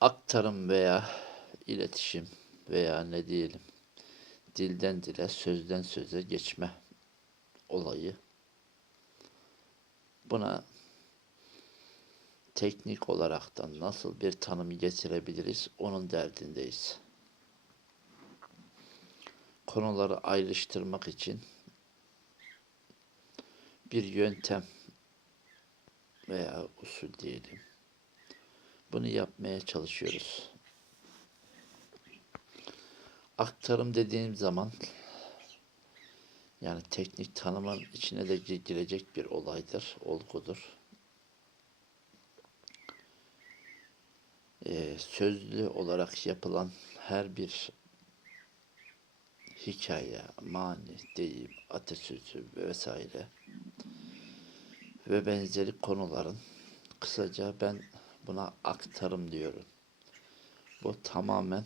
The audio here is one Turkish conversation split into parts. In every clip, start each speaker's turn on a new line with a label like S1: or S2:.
S1: aktarım veya iletişim veya ne diyelim dilden dile sözden söze geçme olayı buna teknik olaraktan nasıl bir tanım getirebiliriz onun derdindeyiz. Konuları ayrıştırmak için bir yöntem veya usul diyelim. Bunu yapmaya çalışıyoruz. Aktarım dediğim zaman yani teknik tanımın içine de gi- girecek bir olaydır, olgudur. Ee, sözlü olarak yapılan her bir hikaye, mani, deyim, atasözü vesaire ve benzeri konuların kısaca ben buna aktarım diyorum. Bu tamamen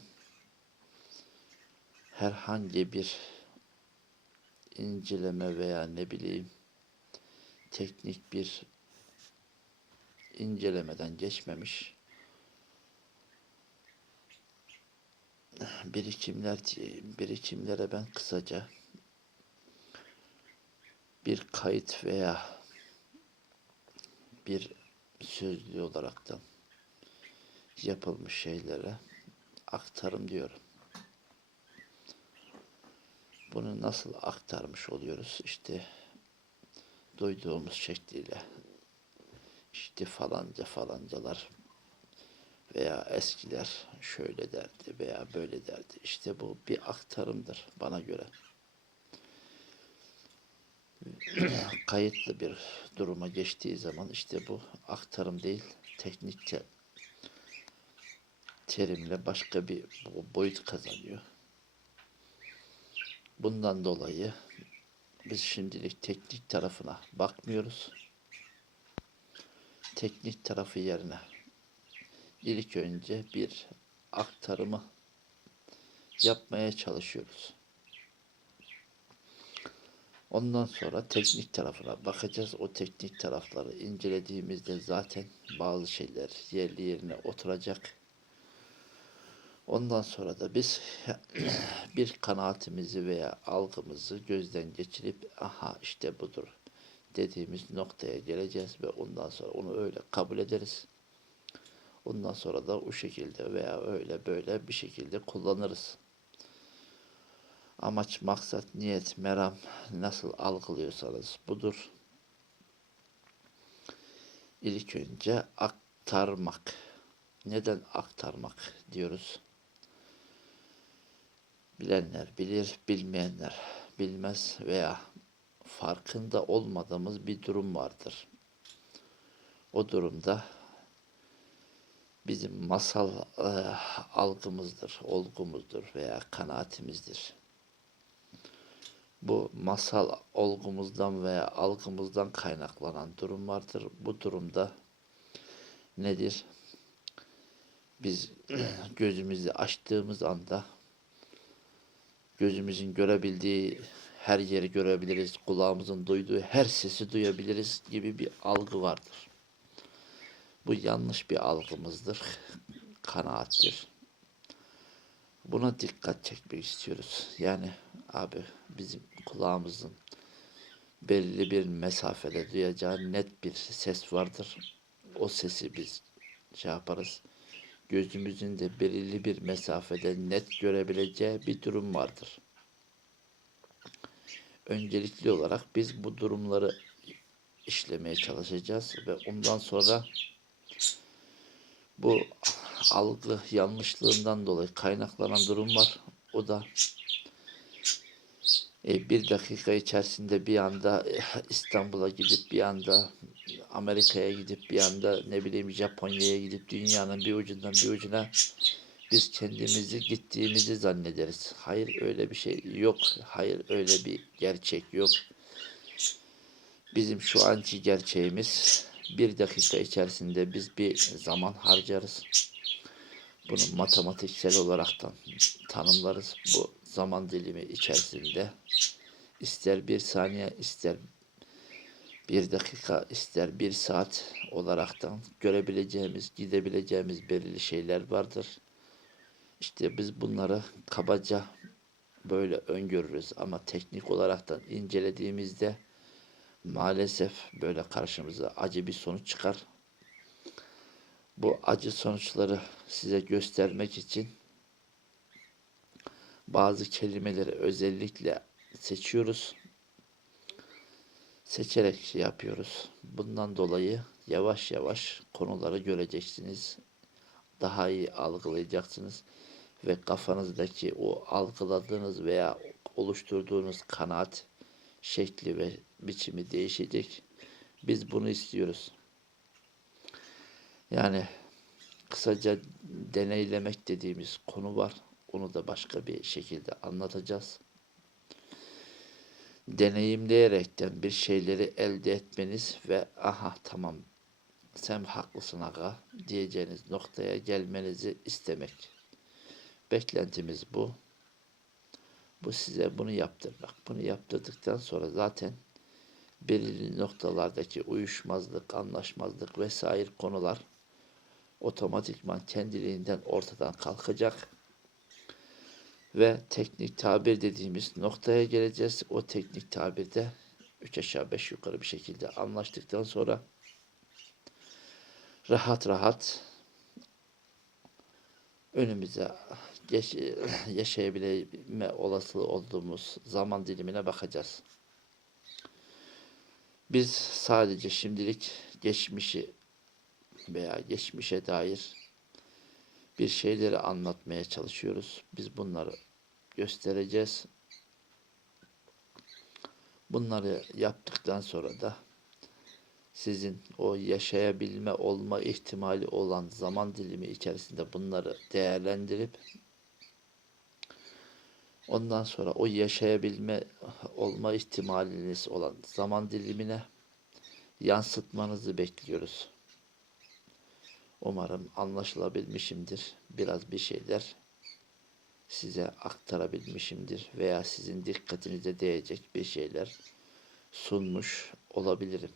S1: herhangi bir inceleme veya ne bileyim teknik bir incelemeden geçmemiş birikimler. Birikimlere ben kısaca bir kayıt veya bir sözlü olaraktan yapılmış şeylere aktarım diyorum. Bunu nasıl aktarmış oluyoruz? İşte duyduğumuz şekliyle işte falanca falancalar veya eskiler şöyle derdi veya böyle derdi. İşte bu bir aktarımdır bana göre. Kayıtlı bir duruma geçtiği zaman işte bu aktarım değil, teknik te- terimle başka bir bo- boyut kazanıyor. Bundan dolayı biz şimdilik teknik tarafına bakmıyoruz. Teknik tarafı yerine ilk önce bir aktarımı yapmaya çalışıyoruz. Ondan sonra teknik tarafına bakacağız. O teknik tarafları incelediğimizde zaten bazı şeyler yerli yerine oturacak. Ondan sonra da biz bir kanaatimizi veya algımızı gözden geçirip aha işte budur dediğimiz noktaya geleceğiz ve ondan sonra onu öyle kabul ederiz. Ondan sonra da o şekilde veya öyle böyle bir şekilde kullanırız. Amaç, maksat, niyet, meram nasıl algılıyorsanız budur. İlk önce aktarmak. Neden aktarmak diyoruz? Bilenler bilir, bilmeyenler bilmez veya farkında olmadığımız bir durum vardır. O durumda bizim masal e, algımızdır, olgumuzdur veya kanaatimizdir. Bu masal olgumuzdan veya algımızdan kaynaklanan durum vardır. Bu durumda nedir? Biz gözümüzü açtığımız anda gözümüzün görebildiği her yeri görebiliriz, kulağımızın duyduğu her sesi duyabiliriz gibi bir algı vardır. Bu yanlış bir algımızdır, kanaattir. Buna dikkat çekmek istiyoruz. Yani abi bizim kulağımızın belirli bir mesafede duyacağı net bir ses vardır. O sesi biz şey yaparız. Gözümüzün de belirli bir mesafede net görebileceği bir durum vardır. Öncelikli olarak biz bu durumları işlemeye çalışacağız ve ondan sonra bu algı yanlışlığından dolayı kaynaklanan durum var. O da e, bir dakika içerisinde bir anda e, İstanbul'a gidip bir anda Amerika'ya gidip bir anda ne bileyim Japonya'ya gidip dünyanın bir ucundan bir ucuna biz kendimizi gittiğimizi zannederiz. Hayır öyle bir şey yok. Hayır öyle bir gerçek yok. Bizim şu anki gerçeğimiz bir dakika içerisinde biz bir zaman harcarız. Bunu matematiksel olaraktan tanımlarız. Bu zaman dilimi içerisinde ister bir saniye ister bir dakika ister bir saat olaraktan görebileceğimiz, gidebileceğimiz belirli şeyler vardır. İşte biz bunları kabaca böyle öngörürüz ama teknik olaraktan incelediğimizde maalesef böyle karşımıza acı bir sonuç çıkar. Bu acı sonuçları size göstermek için bazı kelimeleri özellikle seçiyoruz. Seçerek şey yapıyoruz. Bundan dolayı yavaş yavaş konuları göreceksiniz. Daha iyi algılayacaksınız ve kafanızdaki o algıladığınız veya oluşturduğunuz kanaat şekli ve biçimi değişecek. Biz bunu istiyoruz. Yani kısaca deneylemek dediğimiz konu var. Onu da başka bir şekilde anlatacağız. Deneyimleyerekten bir şeyleri elde etmeniz ve aha tamam sen haklısın aga diyeceğiniz noktaya gelmenizi istemek. Beklentimiz bu. Bu size bunu yaptırmak. Bunu yaptırdıktan sonra zaten belirli noktalardaki uyuşmazlık, anlaşmazlık vesaire konular otomatikman kendiliğinden ortadan kalkacak. Ve teknik tabir dediğimiz noktaya geleceğiz. O teknik tabirde 3 aşağı 5 yukarı bir şekilde anlaştıktan sonra rahat rahat önümüze geç, yaşayabilme olasılığı olduğumuz zaman dilimine bakacağız. Biz sadece şimdilik geçmişi veya geçmişe dair bir şeyleri anlatmaya çalışıyoruz. Biz bunları göstereceğiz. Bunları yaptıktan sonra da sizin o yaşayabilme olma ihtimali olan zaman dilimi içerisinde bunları değerlendirip ondan sonra o yaşayabilme olma ihtimaliniz olan zaman dilimine yansıtmanızı bekliyoruz. Umarım anlaşılabilmişimdir. Biraz bir şeyler size aktarabilmişimdir veya sizin dikkatinize değecek bir şeyler sunmuş olabilirim.